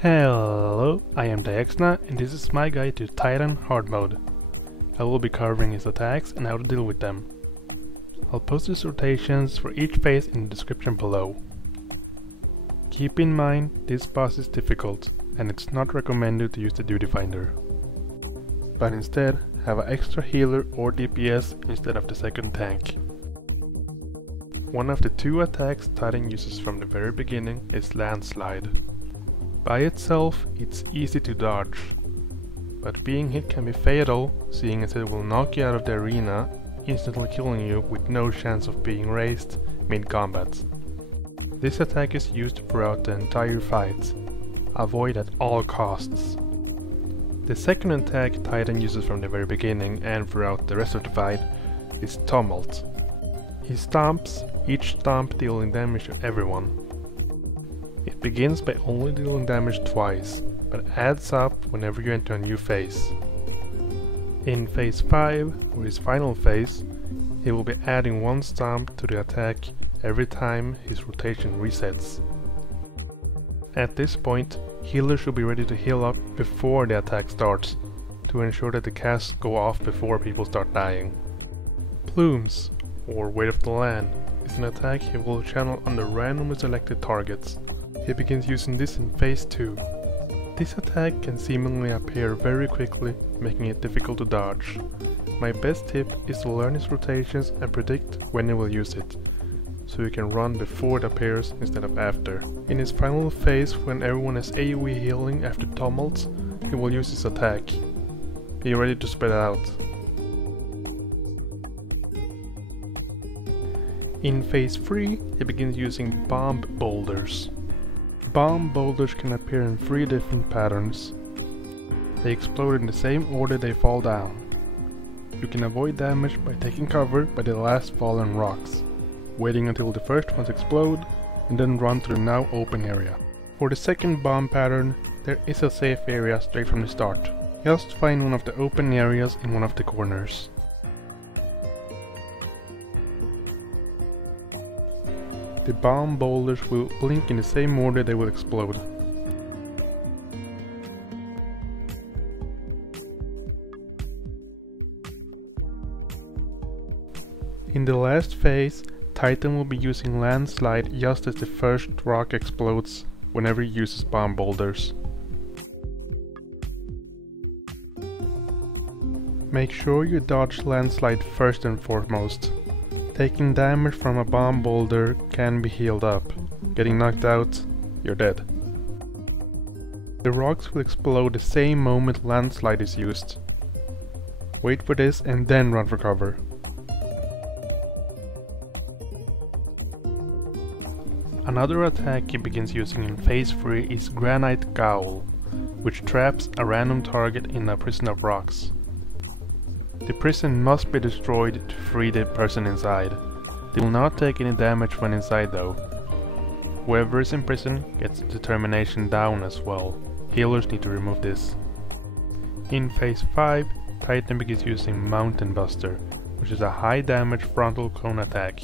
Hello, I am Diexna and this is my guide to Titan hard mode. I will be covering his attacks and how to deal with them. I'll post his rotations for each phase in the description below. Keep in mind this boss is difficult and it's not recommended to use the duty finder. But instead have an extra healer or DPS instead of the second tank. One of the two attacks Titan uses from the very beginning is Landslide. By itself, it's easy to dodge, but being hit can be fatal, seeing as it will knock you out of the arena, instantly killing you with no chance of being raised mid-combat. This attack is used throughout the entire fight. Avoid at all costs. The second attack Titan uses from the very beginning and throughout the rest of the fight is Tumult. He stomps, each stomp dealing damage to everyone. It begins by only dealing damage twice, but adds up whenever you enter a new phase. In phase 5, or his final phase, he will be adding one stomp to the attack every time his rotation resets. At this point, healers should be ready to heal up before the attack starts, to ensure that the casts go off before people start dying. Plumes, or Weight of the Land, is an attack he will channel on the randomly selected targets. He begins using this in phase 2. This attack can seemingly appear very quickly, making it difficult to dodge. My best tip is to learn his rotations and predict when he will use it, so you can run before it appears instead of after. In his final phase, when everyone is AoE healing after Tumult, he will use his attack. Be ready to spread out. In phase 3, he begins using bomb boulders. Bomb boulders can appear in 3 different patterns. They explode in the same order they fall down. You can avoid damage by taking cover by the last fallen rocks, waiting until the first ones explode, and then run to the now open area. For the second bomb pattern, there is a safe area straight from the start. Just find one of the open areas in one of the corners. The bomb boulders will blink in the same order they will explode. In the last phase, Titan will be using Landslide just as the first rock explodes whenever he uses bomb boulders. Make sure you dodge Landslide first and foremost. Taking damage from a bomb boulder can be healed up. Getting knocked out, you're dead. The rocks will explode the same moment Landslide is used. Wait for this and then run for cover. Another attack he begins using in phase 3 is Granite Gaol, which traps a random target in a prison of rocks. The prison must be destroyed to free the person inside. They will not take any damage when inside though. Whoever is in prison gets determination down as well. Healers need to remove this. In phase 5, Titan begins using Mountain Buster, which is a high damage frontal cone attack.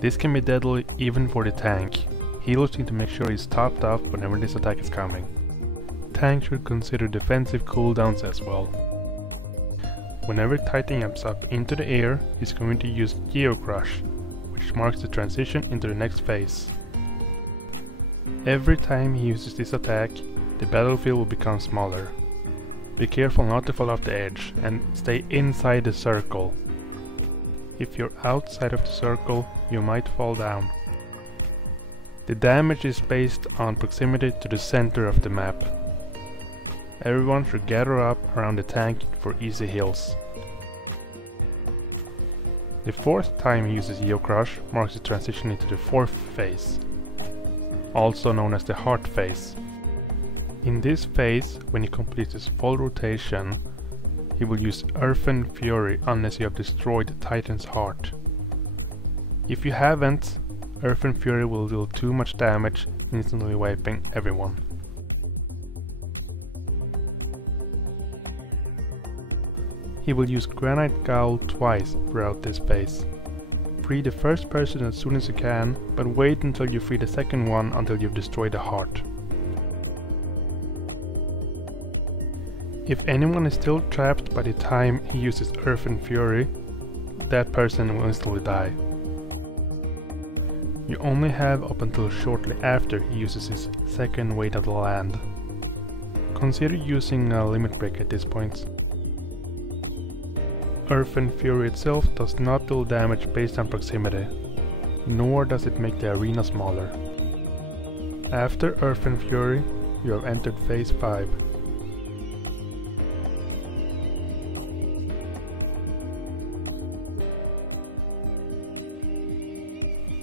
This can be deadly even for the tank. Healers need to make sure he's topped up whenever this attack is coming. Tanks should consider defensive cooldowns as well. Whenever Titan jumps up into the air, he's going to use Geocrush, which marks the transition into the next phase. Every time he uses this attack, the battlefield will become smaller. Be careful not to fall off the edge and stay inside the circle. If you're outside of the circle, you might fall down. The damage is based on proximity to the center of the map. Everyone should gather up around the tank for easy heals. The 4th time he uses Geocrush marks the transition into the 4th phase, also known as the heart phase. In this phase, when he completes his full rotation, he will use Earthen Fury unless you have destroyed Titan's heart. If you haven't, Earthen Fury will deal too much damage, instantly wiping everyone. He will use Granite Gaol twice throughout this phase. Free the first person as soon as you can, but wait until you free the second one until you've destroyed the heart. If anyone is still trapped by the time he uses Earth and Fury, that person will instantly die. You only have up until shortly after he uses his second Weight of the Land. Consider using a limit break at this point. Earth and Fury itself does not deal damage based on proximity, nor does it make the arena smaller. After Earth and Fury, you have entered Phase 5.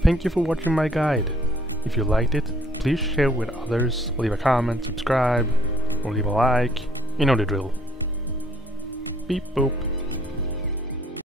Thank you for watching my guide. If you liked it, please share it with others, leave a comment, subscribe, or leave a like. You know the drill. Beep boop.